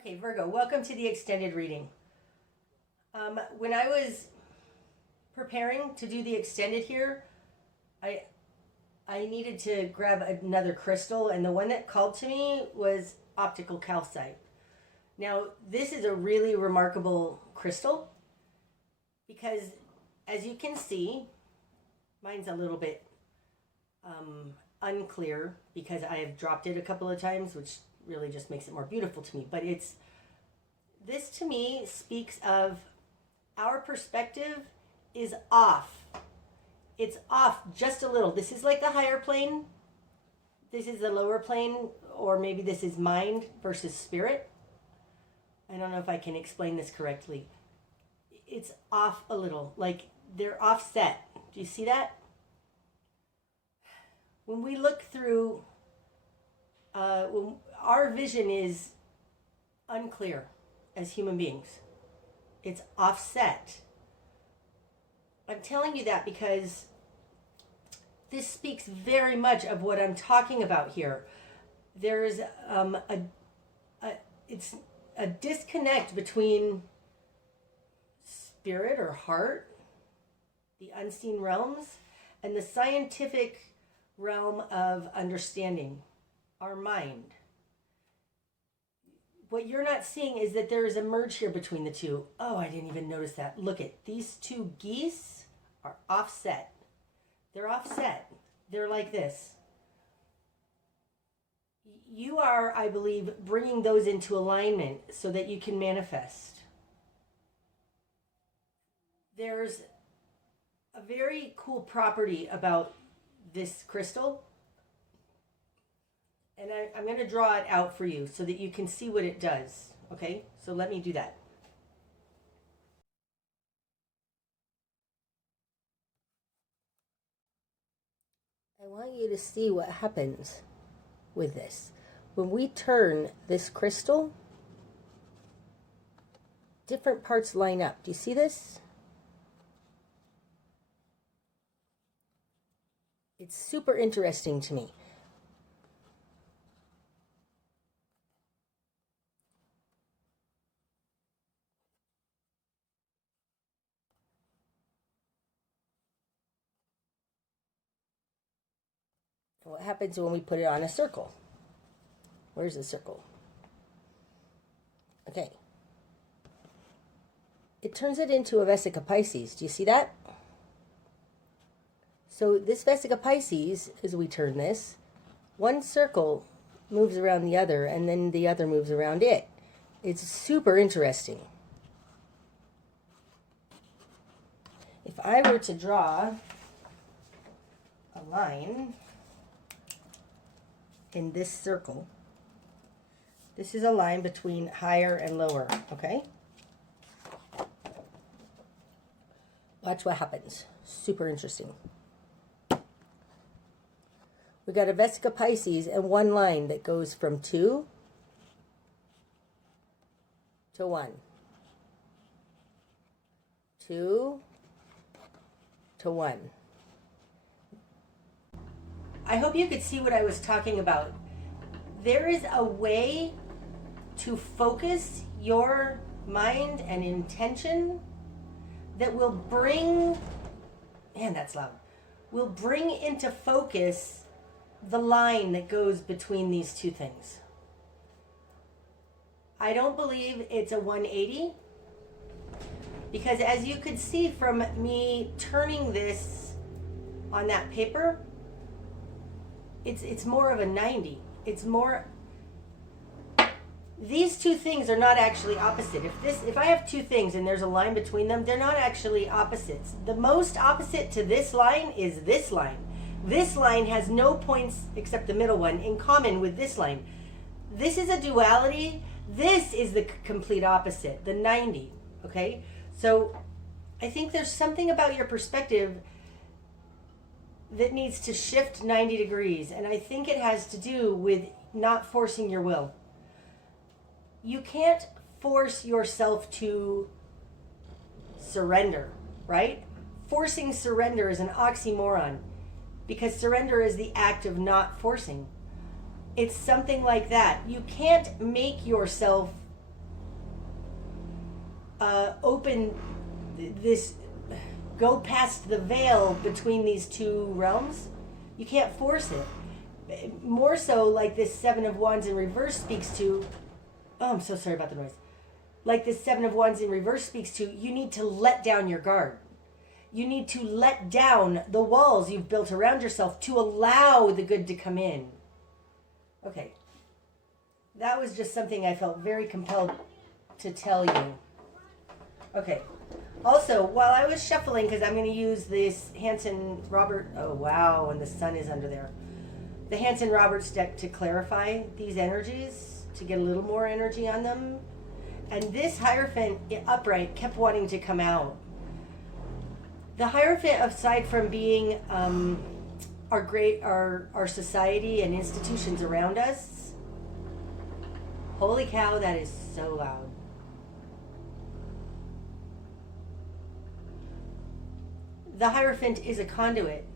Okay, Virgo, welcome to the extended reading. When I was preparing to do the extended here, I I needed to grab another crystal, and the one that called to me was optical calcite. Now, this is a really remarkable crystal because, as you can see, mine's a little bit unclear because I have dropped it a couple of times, which really just makes it more beautiful to me. But this to me speaks of our perspective is off. It's off just a little. This is like the higher plane. This is the lower plane, or maybe this is mind versus spirit. I don't know if I can explain this correctly. It's off a little, like they're offset. Do you see that? When we look through, when our vision is unclear as human beings. It's offset. I'm telling you that because this speaks very much of what I'm talking about here. There's it's a disconnect between spirit or heart, the unseen realms, and the scientific realm of understanding, our mind. What you're not seeing is that there is a merge here between the two. Oh, I didn't even notice that. Look at these two geese are offset. They're offset. They're like this. You are, I believe, bringing those into alignment so that you can manifest. There's a very cool property about this crystal. And I'm going to draw it out for you so that you can see what it does. Okay, so let me do that. I want you to see what happens with this. When we turn this crystal, different parts line up. Do you see this? It's super interesting to me. What happens when we put it on a circle? Where's the circle? Okay. It turns it into a Vesica Pisces. Do you see that? So this Vesica Pisces, as we turn this, one circle moves around the other, and then the other moves around it. It's super interesting. If I were to draw a line in this circle, this is a line between higher and lower, okay? Watch what happens. Super interesting. We got a Vesica Pisces and one line that goes from 2 to 1. 2 to 1. I hope you could see what I was talking about. There is a way to focus your mind and intention that will bring, man, that's loud, will bring into focus the line that goes between these two things. I don't believe it's a 180 because, as you could see from me turning this on that paper, it's more of a 90. It's more, these two things are not actually opposite. If I have two things and there's a line between them, they're not actually opposites. The most opposite to this line is this line. This line has no points except the middle one in common with this line. This is a duality. This is the complete opposite, the 90, okay? So I think there's something about your perspective that needs to shift 90 degrees. And I think it has to do with not forcing your will. You can't force yourself to surrender, right? Forcing surrender is an oxymoron because surrender is the act of not forcing. It's something like that. You can't make yourself open this, go past the veil between these two realms. You can't force it. More so, like this Seven of Wands in reverse speaks to, oh, I'm so sorry about the noise. Like this Seven of Wands in reverse speaks to, you need to let down your guard. You need to let down the walls you've built around yourself to allow the good to come in. Okay. That was just something I felt very compelled to tell you. Okay. Also, while I was shuffling, because I'm going to use this Hanson Robert, oh wow, and the sun is under there. The Hanson Roberts deck to clarify these energies, to get a little more energy on them. And this Hierophant upright kept wanting to come out. The Hierophant, aside from being our society and institutions around us, holy cow, that is so loud. The Hierophant is a conduit.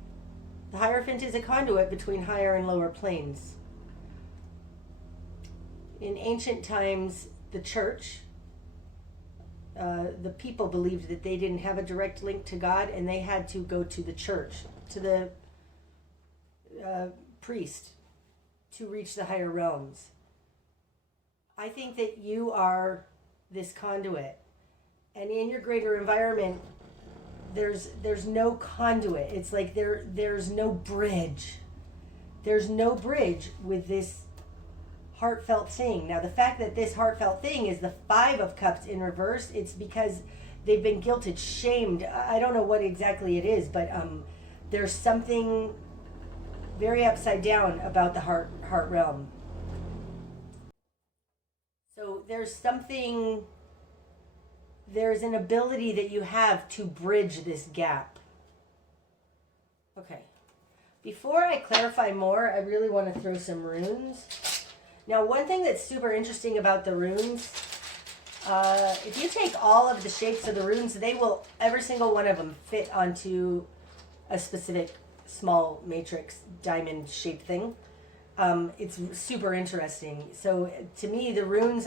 The Hierophant is a conduit between higher and lower planes. In ancient times, the church, the people believed that they didn't have a direct link to God, and they had to go to the church, to the priest, to reach the higher realms. I think that you are this conduit, and in your greater environment, there's no conduit. It's like there's no bridge. There's no bridge with this heartfelt thing. Now, the fact that this heartfelt thing is the Five of Cups in reverse, it's because they've been guilted, shamed. I don't know what exactly it is, but there's something very upside down about the heart realm. So there's an ability that you have to bridge this gap. Okay. Before I clarify more, I really want to throw some runes. Now, one thing that's super interesting about the runes, if you take all of the shapes of the runes, every single one of them fit onto a specific small matrix diamond shaped thing. It's super interesting. So to me, the runes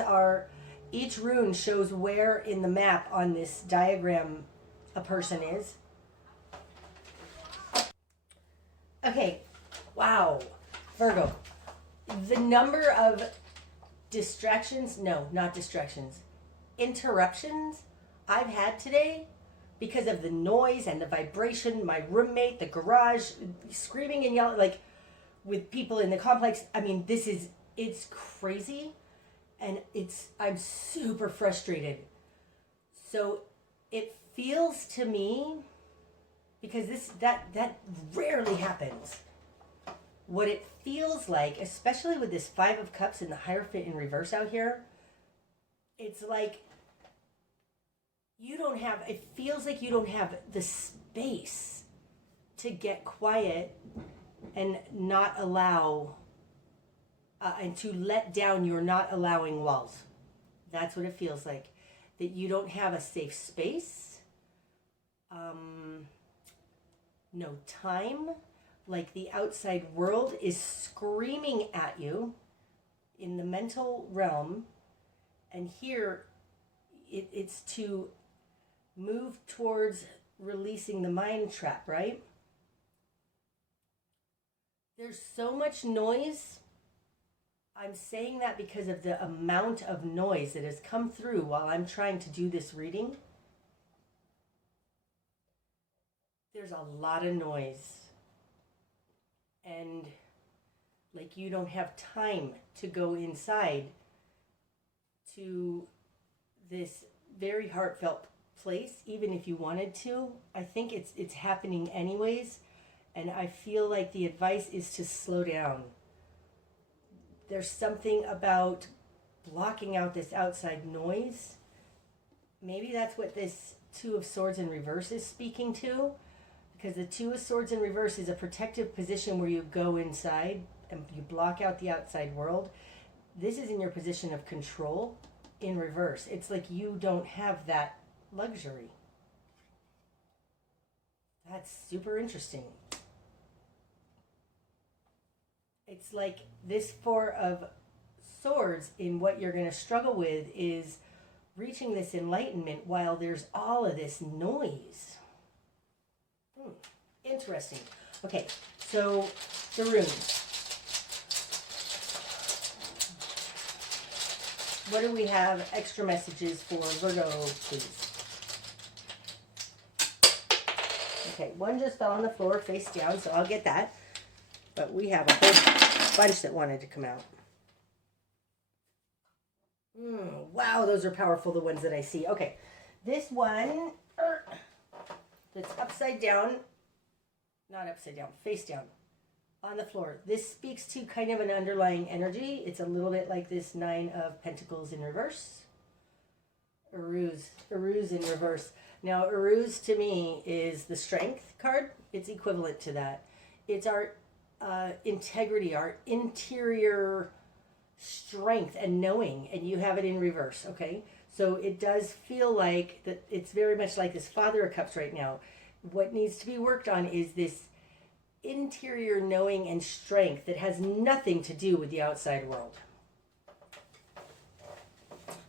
each rune shows where in the map on this diagram a person is. Okay, wow, Virgo. The number of interruptions I've had today because of the noise and the vibration, my roommate, the garage, screaming and yelling, like with people in the complex. I mean, it's crazy, and I'm super frustrated. So it feels to me, because that rarely happens. What it feels like, especially with this Five of Cups and the Hierophant in reverse out here, it's like it feels like you don't have the space to get quiet and not allow, and to let down your not allowing walls. That's what it feels like. That you don't have a safe space, no time. Like the outside world is screaming at you in the mental realm, and here it's to move towards releasing the mind trap, right? There's so much noise. I'm saying that because of the amount of noise that has come through while I'm trying to do this reading. There's a lot of noise. And like you don't have time to go inside to this very heartfelt place, even if you wanted to. I think it's happening anyways, and I feel like the advice is to slow down. There's something about blocking out this outside noise. Maybe that's what this Two of Swords in reverse is speaking to. Because the Two of Swords in reverse is a protective position where you go inside and you block out the outside world. This is in your position of control in reverse. It's like you don't have that luxury. That's super interesting. It's like this Four of Swords in what you're going to struggle with is reaching this enlightenment while there's all of this noise. Interesting. Okay, so the runes. What do we have extra messages for Virgo, please? Okay, one just fell on the floor face down, so I'll get that. But we have a whole bunch that wanted to come out. Wow, those are powerful, the ones that I see. Okay, this one that's upside down, not upside down, face down, on the floor. This speaks to kind of an underlying energy. It's a little bit like this Nine of Pentacles in reverse. Uruz in reverse. Now, Uruz to me is the Strength card. It's equivalent to that. It's our integrity, our interior strength and knowing, and you have it in reverse, okay? So it does feel like that. It's very much like this Father of Cups right now. What needs to be worked on is this interior knowing and strength that has nothing to do with the outside world.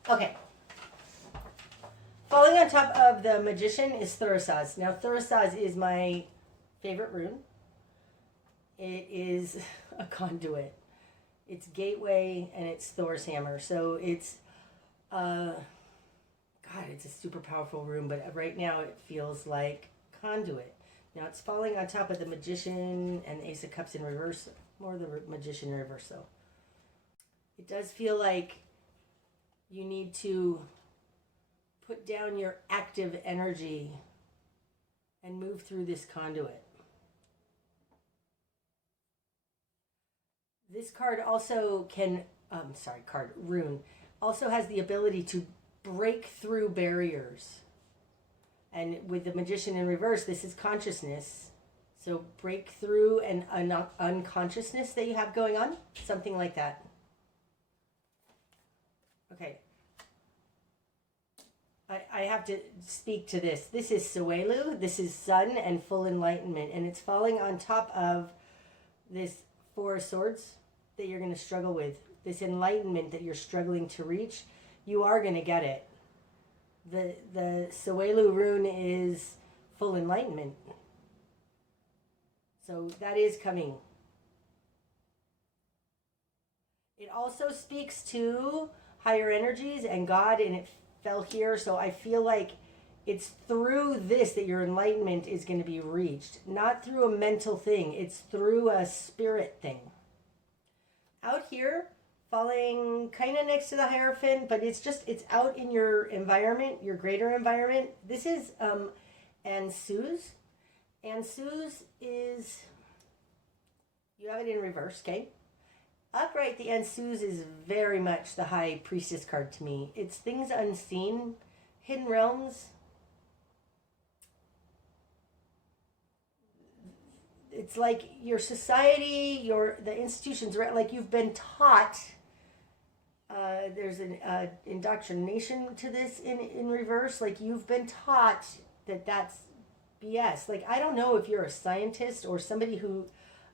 Okay. Falling on top of the Magician is Thurisaz. Now, Thurisaz is my favorite rune. It is a conduit. It's gateway and it's Thor's hammer. So it's, God, it's a super powerful rune, but right now it feels like conduit. Now it's falling on top of the Magician and Ace of Cups in reverse. More the Magician in reverse, though. It does feel like you need to put down your active energy and move through this conduit. This card also can, rune, also has the ability to break through barriers. And with the Magician in reverse, this is consciousness. So break through an unconsciousness that you have going on, something like that. Okay. I have to speak to this. This is Suelu. This is Sun and full enlightenment. And it's falling on top of this Four of Swords that you're going to struggle with. This enlightenment that you're struggling to reach. You are going to get it. The Suelu rune is full enlightenment. So that is coming. It also speaks to higher energies and God, and it fell here. So I feel like it's through this that your enlightenment is going to be reached. Not through a mental thing. It's through a spirit thing. Out here, falling kind of next to the Hierophant, but it's out in your environment, your greater environment. This is Ansuz. Ansuz is, you have it in reverse, okay? Upright, the Ansuz is very much the High Priestess card to me. It's things unseen, hidden realms. It's like your society, the institutions, right? Like you've been taught. There's an indoctrination to this in reverse. Like you've been taught that that's BS. Like I don't know if you're a scientist or somebody who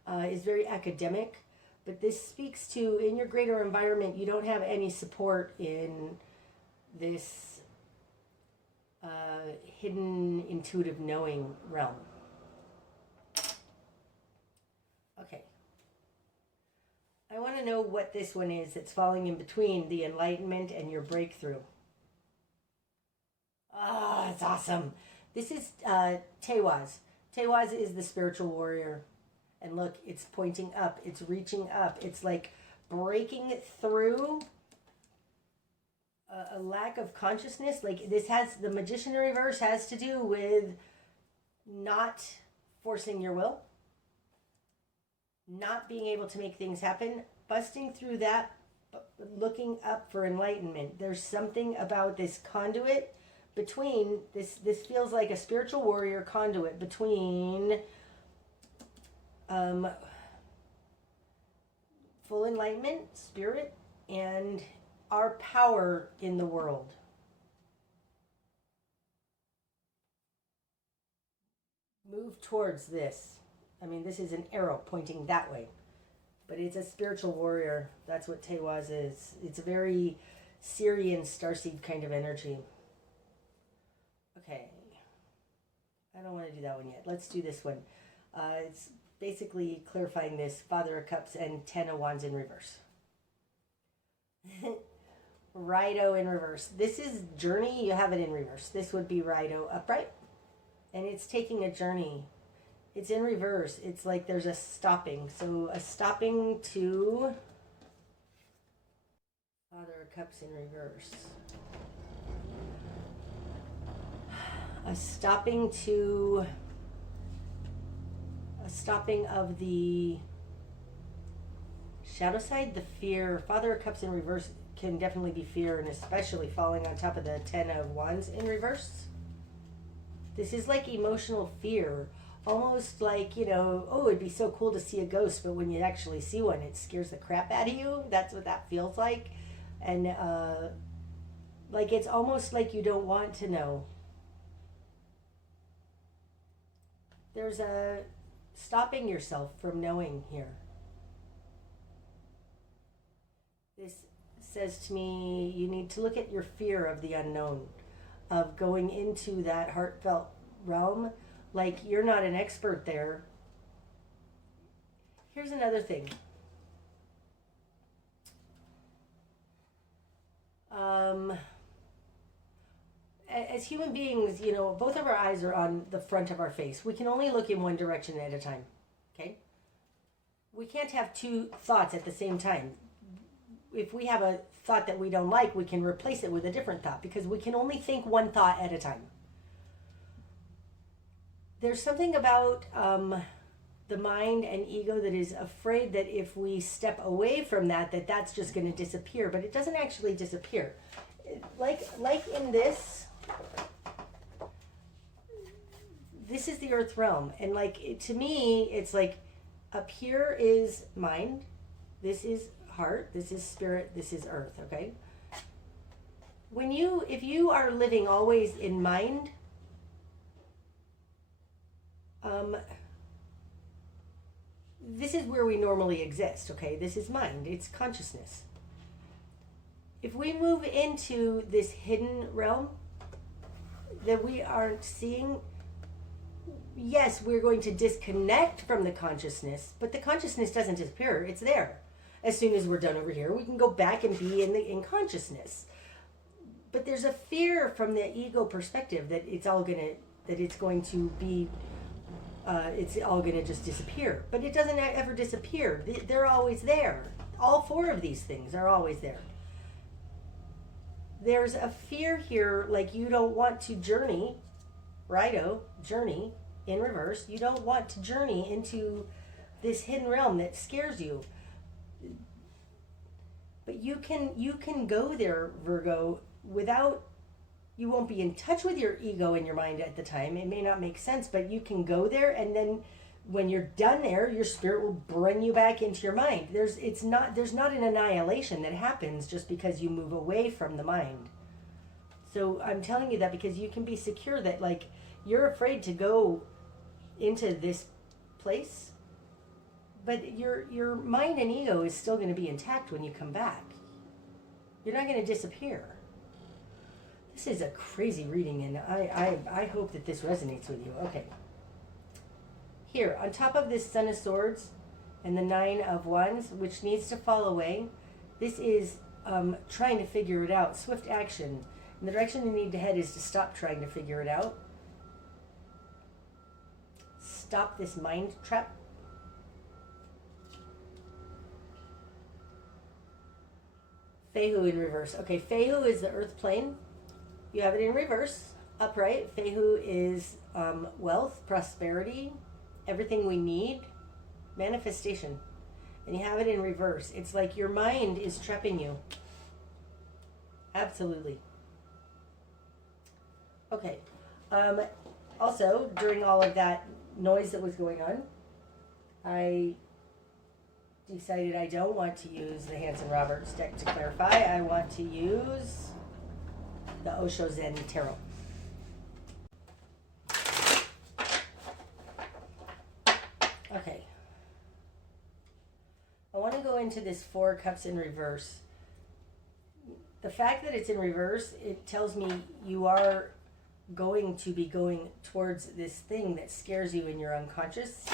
is very academic, but this speaks to in your greater environment, you don't have any support in this hidden intuitive knowing realm. Okay. I want to know what this one is that's falling in between the enlightenment and your breakthrough. Ah, it's awesome. This is Tewaz. Tewaz is the spiritual warrior. And look, it's pointing up. It's reaching up. It's like breaking through a lack of consciousness. Like this has, the Magician in reverse has to do with not forcing your will. Not being able to make things happen, busting through that, looking up for enlightenment. There's something about this conduit between, this feels like a spiritual warrior conduit between full enlightenment, spirit, and our power in the world. Move towards this. I mean, this is an arrow pointing that way, but it's a spiritual warrior. That's what Tewaz is. It's a very Syrian starseed kind of energy. Okay. I don't want to do that one yet. Let's do this one. It's basically clarifying this Father of Cups and Ten of Wands in reverse. Righto in reverse. This is journey. You have it in reverse. This would be righto upright. And it's taking a journey. It's in reverse. It's like there's a stopping. So a stopping to Father of Cups in reverse. A stopping of the shadow side, the fear. Father of Cups in reverse can definitely be fear, and especially falling on top of the Ten of Wands in reverse. This is like emotional fear. Almost like, you know, oh, it'd be so cool to see a ghost, but when you actually see one, it scares the crap out of you. That's what that feels like. And like it's almost like you don't want to know. There's a stopping yourself from knowing here. This says to me, you need to look at your fear of the unknown, of going into that heartfelt realm. Like you're not an expert there. Here's another thing. As human beings, you know, both of our eyes are on the front of our face. We can only look in one direction at a time. Okay? We can't have two thoughts at the same time. If we have a thought that we don't like, we can replace it with a different thought because we can only think one thought at a time. There's something about the mind and ego that is afraid that if we step away from that, that's just going to disappear. But it doesn't actually disappear. Like in this is the earth realm. And like, to me, it's like up here is mind. This is heart. This is spirit. This is earth. Okay. If you are living always in mind, this is where we normally exist. Okay. This is mind. It's consciousness. If we move into this hidden realm that we aren't seeing, yes, we're going to disconnect from the consciousness, but the consciousness doesn't disappear. It's there. As soon as we're done over here, we can go back and be in consciousness. But there's a fear from the ego perspective that it's all going to just disappear. But it doesn't ever disappear. They're always there. All four of these things are always there. There's a fear here, like you don't want to journey, righto, journey in reverse. You don't want to journey into this hidden realm that scares you. But you can go there, Virgo, without, you won't be in touch with your ego and your mind at the time. It may not make sense, but you can go there, and then when you're done there, your spirit will bring you back into your mind. There's not an annihilation that happens just because you move away from the mind. So I'm telling you that because you can be secure that, like, you're afraid to go into this place, but your mind and ego is still going to be intact when you come back. You're not going to disappear. This is a crazy reading, and I hope that this resonates with you. Okay. Here, on top of this Son of Swords and the Nine of Wands, which needs to fall away, this is trying to figure it out. Swift action. And the direction you need to head is to stop trying to figure it out. Stop this mind trap. Fehu in reverse. Okay, Fehu is the earth plane. You have it in reverse. Upright. Fehu is wealth, prosperity, everything we need, manifestation. And you have it in reverse. It's like your mind is trapping you. Absolutely. Okay. Also, during all of that noise that was going on, I decided I don't want to use the Hanson Roberts deck to clarify. I want to use the Osho Zen Tarot. Okay. I want to go into this Four Cups in reverse. the fact that it's in reverse, it tells me you are going to be going towards this thing that scares you in your unconscious,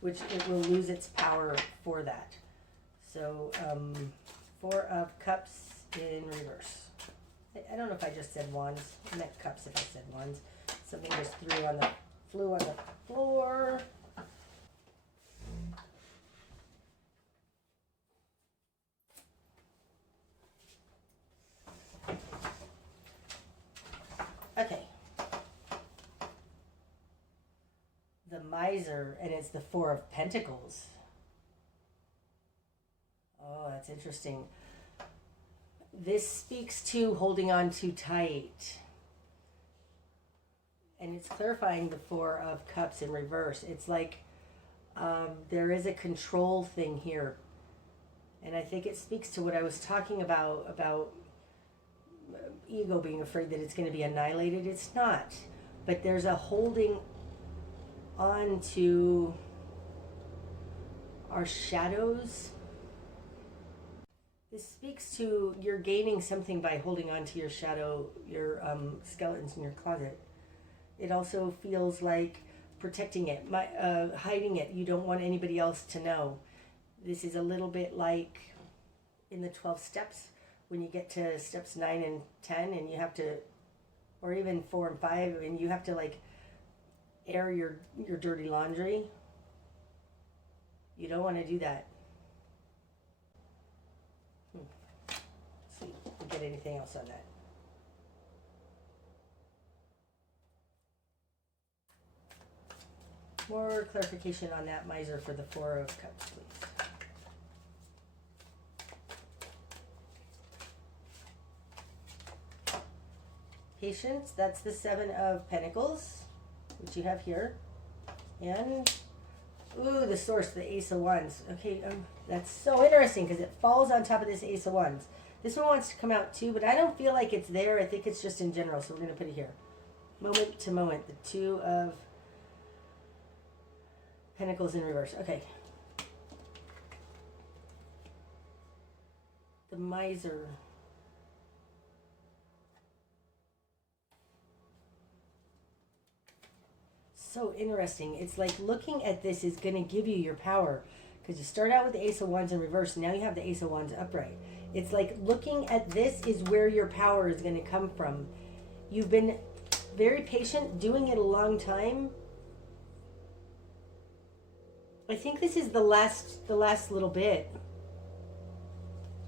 which it will lose its power for that. So, Four of Cups in reverse. I don't know if I just said wands. I meant cups if I said wands. Something just flew on the floor. Okay. The Miser, and it's the Four of Pentacles. Oh, that's interesting. This speaks to holding on too tight. And it's clarifying the Four of Cups in reverse. It's like there is a control thing here. And I think it speaks to what I was talking about ego being afraid that it's going to be annihilated. It's not. But there's a holding on to our shadows. This speaks to you're gaining something by holding on to your shadow, your skeletons in your closet. It also feels like protecting it, hiding it. You don't want anybody else to know. This is a little bit like in the 12 steps, when you get to steps 9 and 10 and you have to, or even 4 and 5, and you have to like air your dirty laundry. You don't want to do that. See if we get anything else on that. More clarification on that Miser for the Four of Cups, please. Patience, that's the Seven of Pentacles, which you have here. And, ooh, the Source, the Ace of Wands. Okay, that's so interesting because it falls on top of this Ace of Wands. This one wants to come out too, but I don't feel like it's there. I think it's just in general, so we're going to put it here. Moment to moment, the Two of Pentacles in reverse. Okay. The Miser. So interesting. It's like looking at this is going to give you your power, because you start out with the Ace of Wands in reverse, and now you have the Ace of Wands upright. It's like looking at this is where your power is going to come from. You've been very patient, doing it a long time. I think this is the last little bit.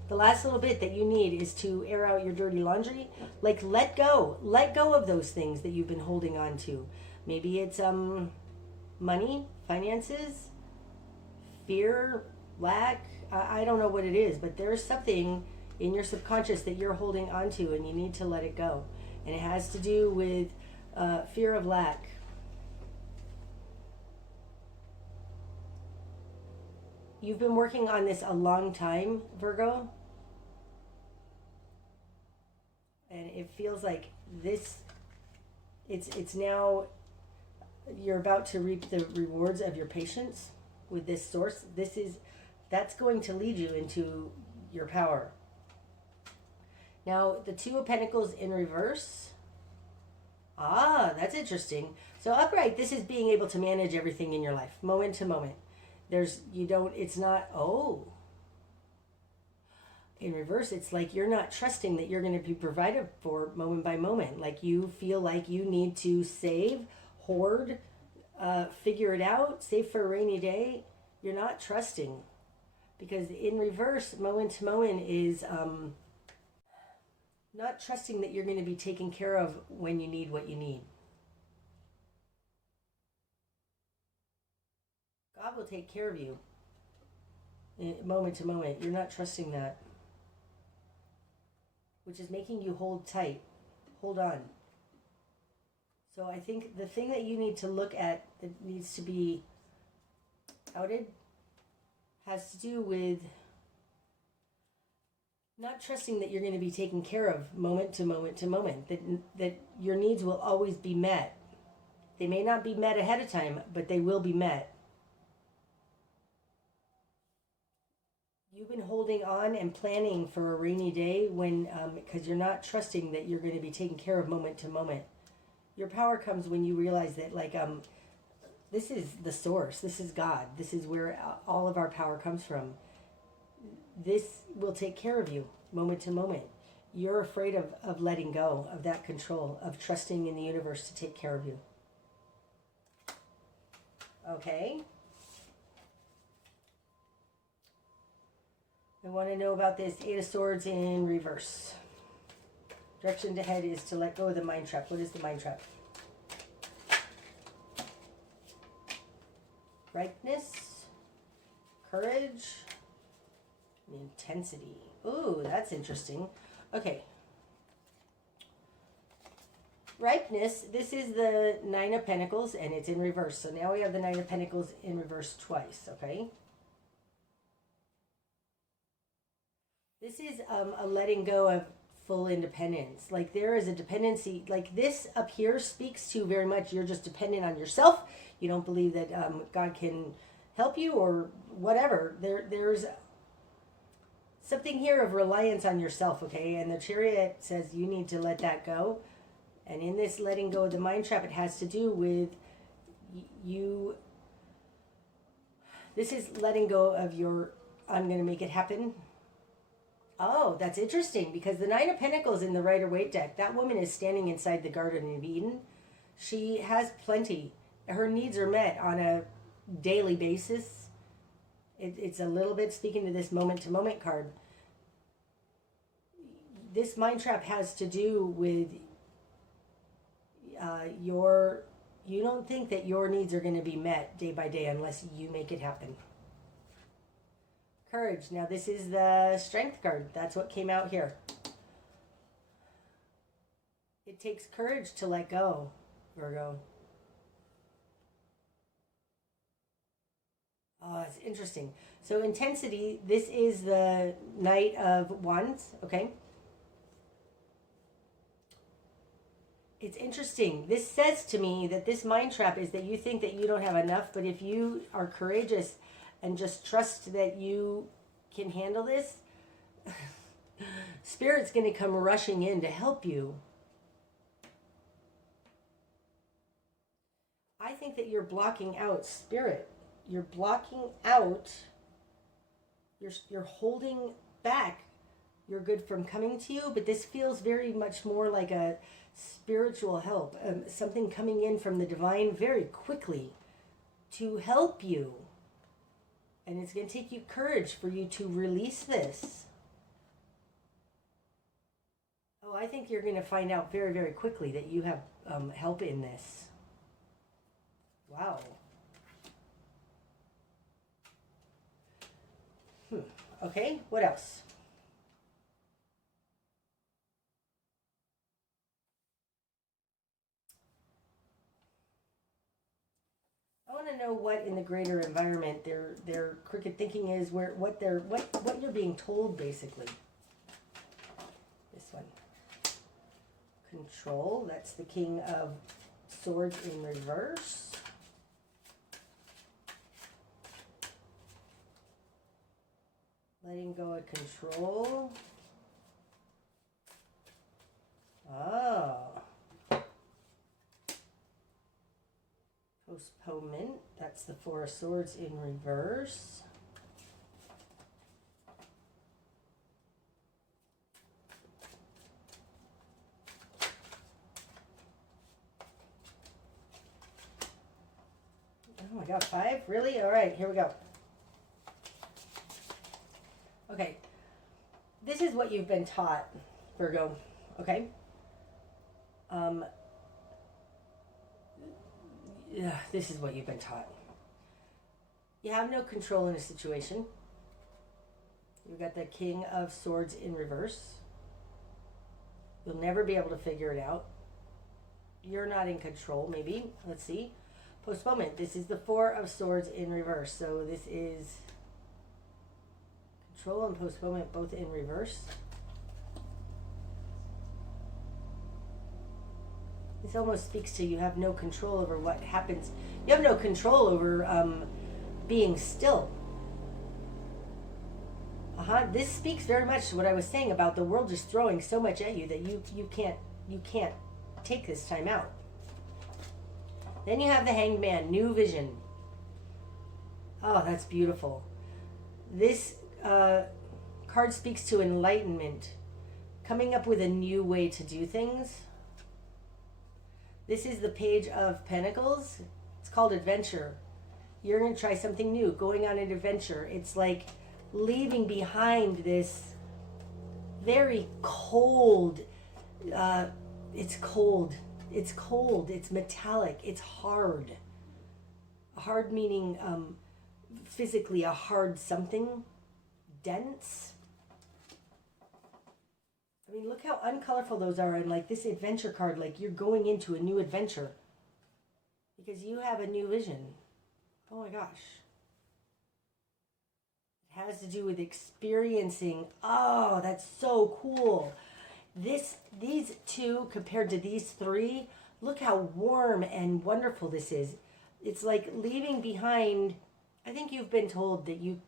The last little bit that you need is to air out your dirty laundry. Like let go of those things that you've been holding on to. Maybe it's money, finances, fear, lack. I don't know what it is, but there's something in your subconscious that you're holding on to, and you need to let it go. And it has to do with fear of lack. You've been working on this a long time, Virgo. And it feels like this, it's now, you're about to reap the rewards of your patience with this Source. That's going to lead you into your power. Now, the Two of Pentacles in reverse. Ah, that's interesting. So upright, this is being able to manage everything in your life, moment to moment. It's not, in reverse, it's like you're not trusting that you're going to be provided for moment by moment. Like you feel like you need to save, hoard, figure it out, save for a rainy day. You're not trusting, because in reverse, moment to moment is not trusting that you're going to be taken care of when you need what you need. God will take care of you moment to moment. You're not trusting that, which is making you hold tight, hold on. So I think the thing that you need to look at that needs to be outed has to do with not trusting that you're going to be taken care of moment to moment to moment, that your needs will always be met. They may not be met ahead of time, but they will be met. You've been holding on and planning for a rainy day when, because you're not trusting that you're going to be taken care of moment to moment. Your power comes when you realize that, like, this is the source. This is God. This is where all of our power comes from. This will take care of you moment to moment. You're afraid of letting go of that control, of trusting in the universe to take care of you. Okay. I want to know about this Eight of Swords in reverse. Direction to head is to let go of the mind trap. What is the mind trap? Ripeness, courage, and intensity. Ooh, that's interesting. Okay. Ripeness, this is the Nine of Pentacles, and it's in reverse. So now we have the Nine of Pentacles in reverse twice, okay? This is a letting go of full independence. Like, there is a dependency. Like, this up here speaks to very much you're just dependent on yourself. You don't believe that God can help you or whatever. There's something here of reliance on yourself, okay? And the Chariot says you need to let that go. And in this letting go of the mind trap, it has to do with you. This is letting go of your, I'm going to make it happen. Oh, that's interesting, because the Nine of Pentacles in the Rider-Waite deck, that woman is standing inside the Garden of Eden. She has plenty. Her needs are met on a daily basis. It's a little bit speaking to this moment-to-moment card. This mind trap has to do with you don't think that your needs are going to be met day by day unless you make it happen. Courage. Now this is the Strength card. That's what came out here. It takes courage to let go, Virgo. Oh, it's interesting. So intensity, this is the Knight of Wands, okay? It's interesting. This says to me that this mind trap is that you think that you don't have enough, but if you are courageous and just trust that you can handle this, Spirit's going to come rushing in to help you. I think that you're blocking out Spirit. You're blocking out, you're holding back your good from coming to you, but this feels very much more like a spiritual help, something coming in from the divine very quickly to help you. And it's going to take you courage for you to release this. Oh, I think you're going to find out very, very quickly that you have help in this. Wow. Okay, what else? I want to know what in the greater environment their crooked thinking is, what you're being told, basically. This one. Control, that's the King of Swords in reverse. Letting go of control. Oh. Postponement. That's the Four of Swords in reverse. Oh, I got 5? Really? All right, here we go. Okay, this is what you've been taught, Virgo, okay? Yeah, this is what you've been taught. You have no control in a situation. You've got the King of Swords in reverse. You'll never be able to figure it out. You're not in control, maybe. Let's see. Postponement. This is the Four of Swords in reverse. So this is control and postponement both in reverse. This almost speaks to you have no control over what happens. You have no control over being still. This speaks very much to what I was saying about the world just throwing so much at you that you can't take this time out. Then you have the Hanged Man, new vision. Oh, that's beautiful. This card speaks to enlightenment, coming up with a new way to do things. This is the Page of Pentacles. It's called adventure. You're going to try something new, going on an adventure. It's like leaving behind this very cold, it's cold, it's metallic, it's hard. Hard meaning physically a hard something, dense. I mean, look how uncolorful those are. And like this adventure card, like you're going into a new adventure because you have a new vision. Oh my gosh. It has to do with experiencing. Oh, that's so cool. These two compared to these three, look how warm and wonderful this is. It's like leaving behind. I think you've been told that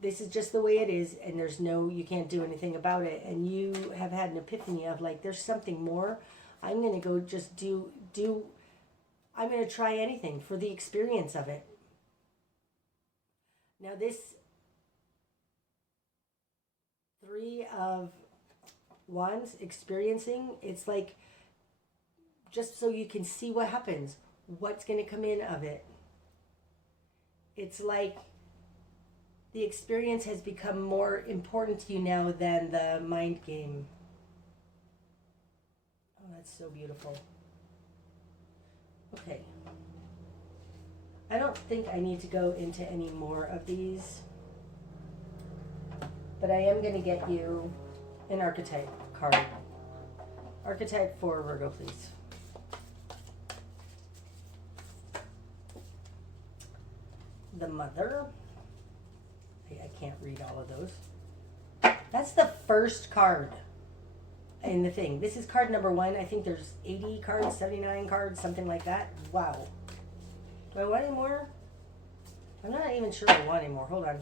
this is just the way it is, and you can't do anything about it. And you have had an epiphany of like, there's something more. I'm going to go just I'm going to try anything for the experience of it. Now this Three of Wands, experiencing, it's like just so you can see what happens, what's going to come in of it. It's like the experience has become more important to you now than the mind game. Oh, that's so beautiful. Okay. I don't think I need to go into any more of these, but I am going to get you an archetype card. Archetype for Virgo, please. The Mother. I can't read all of those. That's the first card in the thing. This is card number 1. I think there's 80 cards, 79 cards, something like that. Wow. Do I want any more? I'm not even sure I want any more. Hold on.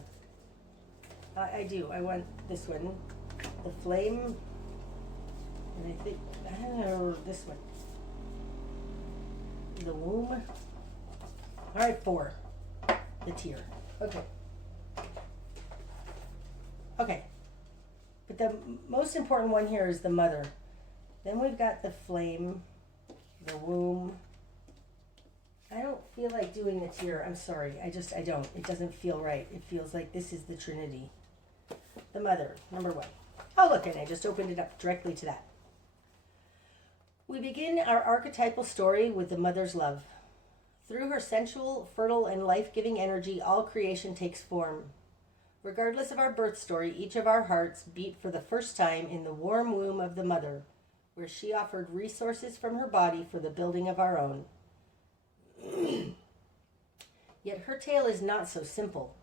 I do. I want this one. The Flame. And I think, I don't know, this one. The Womb. All right, 4. The Tear. Okay. Okay. But the most important one here is the Mother. Then we've got the Flame, the Womb. I don't feel like doing the Tear. I'm sorry. I don't. It doesn't feel right. It feels like this is the Trinity. The Mother, number 1. Oh, look, and I just opened it up directly to that. We begin our archetypal story with the Mother's love. Through her sensual, fertile, and life-giving energy, all creation takes form. Regardless of our birth story, each of our hearts beat for the first time in the warm womb of the Mother, where she offered resources from her body for the building of our own. Yet her tale is not so simple,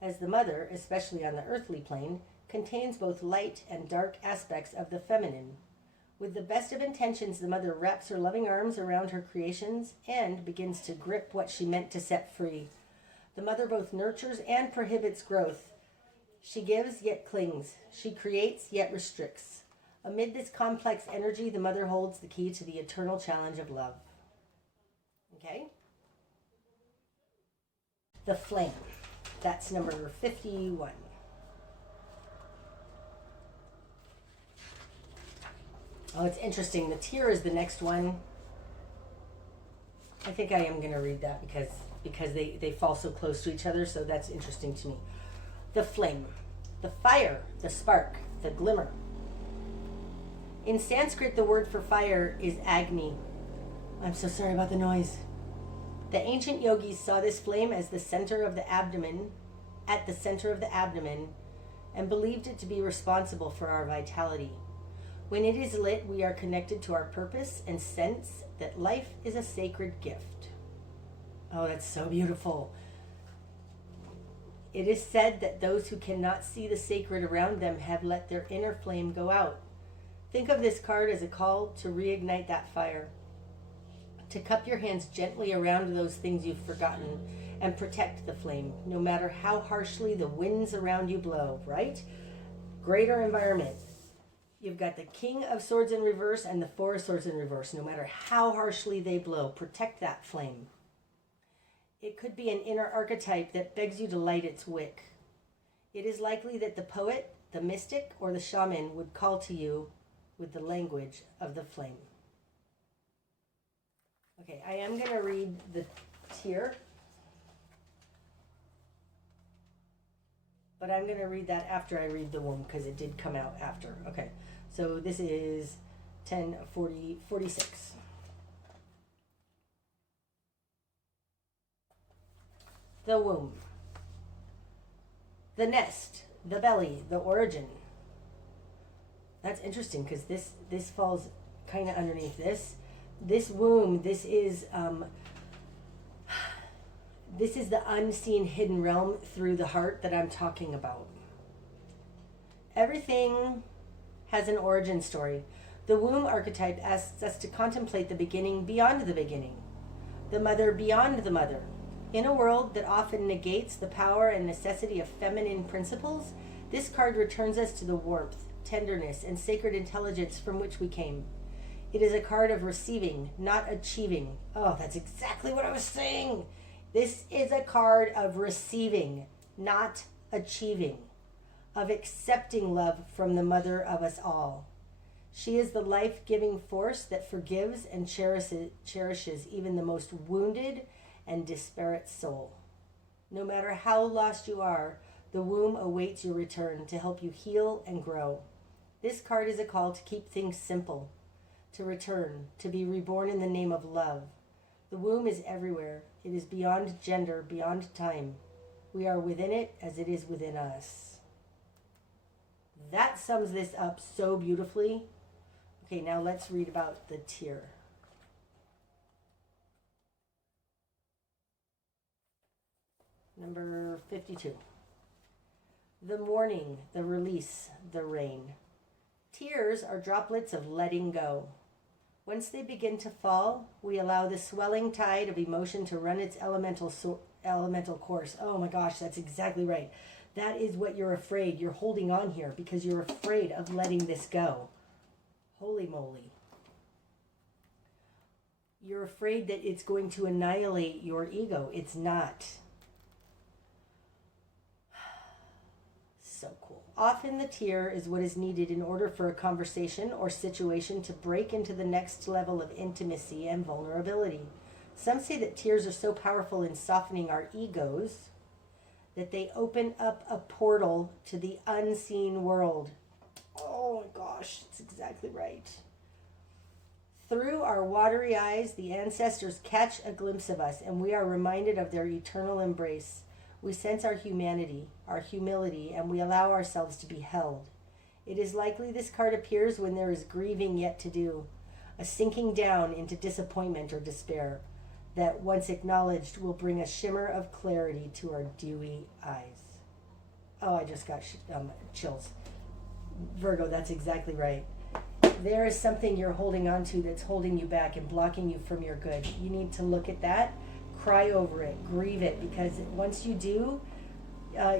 as the Mother, especially on the earthly plane, contains both light and dark aspects of the feminine. With the best of intentions, the Mother wraps her loving arms around her creations and begins to grip what she meant to set free. The Mother both nurtures and prohibits growth. She gives, yet clings. She creates, yet restricts. Amid this complex energy, the Mother holds the key to the eternal challenge of love. Okay? The Flame. That's number 51. Oh, it's interesting. The Tear is the next one. I think I am going to read that because they fall so close to each other, so that's interesting to me. The Flame. The fire, the spark, the glimmer. In Sanskrit, the word for fire is Agni. I'm so sorry about the noise. The ancient yogis saw this flame as the center of the abdomen, at the center of the abdomen, and believed it to be responsible for our vitality. When it is lit, we are connected to our purpose and sense that life is a sacred gift. Oh, that's so beautiful. It is said that those who cannot see the sacred around them have let their inner flame go out. Think of this card as a call to reignite that fire, to cup your hands gently around those things you've forgotten, and protect the flame, no matter how harshly the winds around you blow, right? Greater environment. You've got the King of Swords in reverse and the Four of Swords in reverse. No matter how harshly they blow, protect that flame. It could be an inner archetype that begs you to light its wick. It is likely that the poet, the mystic, or the shaman would call to you with the language of the flame. Okay, I am going to read the tier, but I'm going to read that after I read the womb because it did come out after. Okay, so this is 10, 40, 46. The womb, the nest, the belly, the origin. That's interesting because this falls kind of underneath this. This womb, this is the unseen hidden realm through the heart that I'm talking about. Everything has an origin story. The womb archetype asks us to contemplate the beginning beyond the beginning, the mother beyond the mother. In a world that often negates the power and necessity of feminine principles, this card returns us to the warmth, tenderness, and sacred intelligence from which we came. It is a card of receiving, not achieving. Oh, that's exactly what I was saying. This is a card of receiving, not achieving, of accepting love from the mother of us all. She is the life-giving force that forgives and cherishes even the most wounded and disparate soul. No matter how lost you are, the womb awaits your return to help you heal and grow. This card is a call to keep things simple, to return, to be reborn in the name of love. The womb is everywhere. It is beyond gender, beyond time. We are within it as it is within us. That sums this up so beautifully. Okay, now let's read about the tier. Number 52. The mourning, the release, the rain. Tears are droplets of letting go. Once they begin to fall, we allow the swelling tide of emotion to run its elemental course. Oh my gosh, that's exactly right. That is what you're afraid. You're holding on here because you're afraid of letting this go. Holy moly. You're afraid that it's going to annihilate your ego. It's not. So cool. Often the tear is what is needed in order for a conversation or situation to break into the next level of intimacy and vulnerability. Some say that tears are so powerful in softening our egos that they open up a portal to the unseen world. Oh my gosh, that's exactly right. Through our watery eyes, the ancestors catch a glimpse of us, and we are reminded of their eternal embrace. We sense our humanity, our humility, and we allow ourselves to be held. It is likely this card appears when there is grieving yet to do, a sinking down into disappointment or despair that, once acknowledged, will bring a shimmer of clarity to our dewy eyes. Oh, I just got chills. Virgo, that's exactly right. There is something you're holding on to that's holding you back and blocking you from your good. You need to look at that, cry over it, grieve it, because once you do,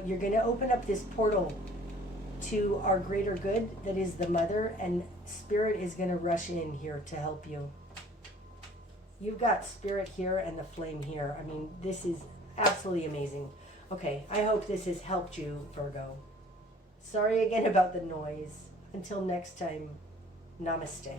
you're going to open up this portal to our greater good that is the mother, and spirit is going to rush in here to help you. You've got spirit here and the flame here. I mean, this is absolutely amazing. Okay, I hope this has helped you, Virgo. Sorry again about the noise. Until next time, namaste.